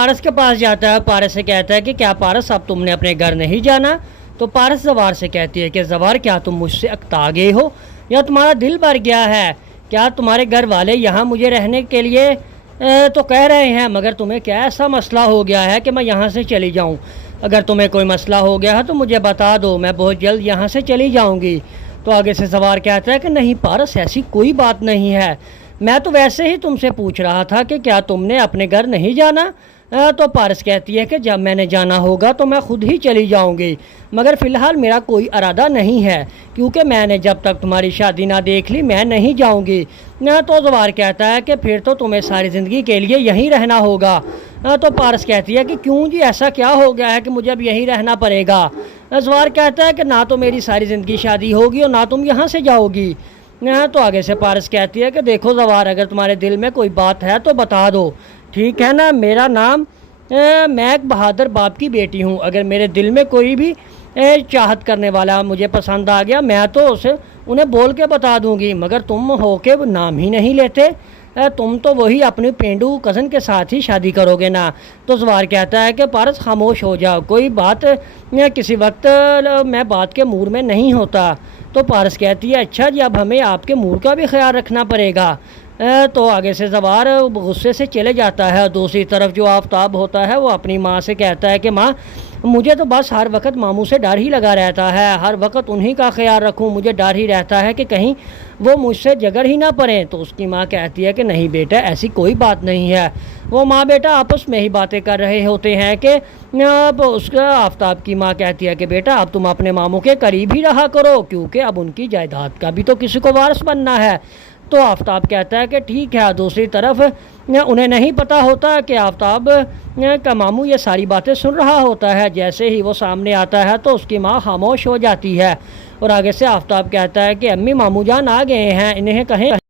پارس کے پاس جاتا ہے، پارس سے کہتا ہے کہ کیا پارس اب تم نے اپنے گھر نہیں جانا؟ تو پارس زوار سے کہتی ہے کہ زوار کیا تم مجھ سے اکتا گئے ہو یا تمہارا دل بھر گیا ہے؟ کیا تمہارے گھر والے یہاں مجھے رہنے کے لیے تو کہہ رہے ہیں، مگر تمہیں کیا ایسا مسئلہ ہو گیا ہے کہ میں یہاں سے چلی جاؤں؟ اگر تمہیں کوئی مسئلہ ہو گیا ہے تو مجھے بتا دو، میں بہت جلد یہاں سے چلی جاؤں گی۔ تو آگے سے زوار کہتا ہے کہ نہیں پارس، ایسی کوئی بات نہیں ہے، میں تو ویسے ہی تم سے پوچھ رہا تھا کہ کیا تم نے اپنے گھر نہیں جانا؟ تو پارس کہتی ہے کہ جب میں نے جانا ہوگا تو میں خود ہی چلی جاؤں گی، مگر فی الحال میرا کوئی ارادہ نہیں ہے، کیونکہ میں نے جب تک تمہاری شادی نہ دیکھ لی میں نہیں جاؤں گی۔ تو زوار کہتا ہے کہ پھر تو تمہیں ساری زندگی کے لیے یہیں رہنا ہوگا۔ تو پارس کہتی ہے کہ کیوں جی، ایسا کیا ہو گیا ہے کہ مجھے اب یہیں رہنا پڑے گا؟ زوار کہتا ہے کہ نہ تو میری ساری زندگی شادی ہوگی اور نہ تم یہاں سے جاؤ گی۔ تو آگے سے پارس کہتی ہے کہ دیکھو زوار، اگر تمہارے دل میں کوئی بات ہے تو بتا دو، ٹھیک ہے نا؟ میرا نام میں ایک بہادر باپ کی بیٹی ہوں، اگر میرے دل میں کوئی بھی چاہت کرنے والا مجھے پسند آ گیا میں تو اسے انہیں بول کے بتا دوں گی، مگر تم ہو کے نام ہی نہیں لیتے، تم تو وہی اپنی پینڈو کزن کے ساتھ ہی شادی کرو گے نا۔ تو زوار کہتا ہے کہ پارس خاموش ہو جاؤ، کوئی بات کسی وقت میں بات کے موڈ میں نہیں ہوتا۔ تو پارس کہتی ہے اچھا جی، اب ہمیں آپ کے موڈ کا بھی خیال رکھنا پڑے گا۔ تو آگے سے زوار غصے سے چلے جاتا ہے۔ دوسری طرف جو آفتاب ہوتا ہے وہ اپنی ماں سے کہتا ہے کہ ماں، مجھے تو بس ہر وقت ماموں سے ڈر ہی لگا رہتا ہے، ہر وقت انہی کا خیال رکھوں، مجھے ڈر ہی رہتا ہے کہ کہیں وہ مجھ سے جگڑ ہی نہ پڑیں۔ تو اس کی ماں کہتی ہے کہ نہیں بیٹا، ایسی کوئی بات نہیں ہے۔ وہ ماں بیٹا آپس میں ہی باتیں کر رہے ہوتے ہیں کہ اب اس کا آفتاب کی ماں کہتی ہے کہ بیٹا اب تم اپنے ماموں کے قریب ہی رہا کرو، کیونکہ اب ان کی جائیداد کا بھی تو کسی کو وارث بننا ہے۔ تو آفتاب کہتا ہے کہ ٹھیک ہے۔ دوسری طرف انہیں نہیں پتہ ہوتا کہ آفتاب کا ماموں یہ ساری باتیں سن رہا ہوتا ہے۔ جیسے ہی وہ سامنے آتا ہے تو اس کی ماں خاموش ہو جاتی ہے، اور آگے سے آفتاب کہتا ہے کہ امی ماموں جان آ گئے ہیں، انہیں کہیں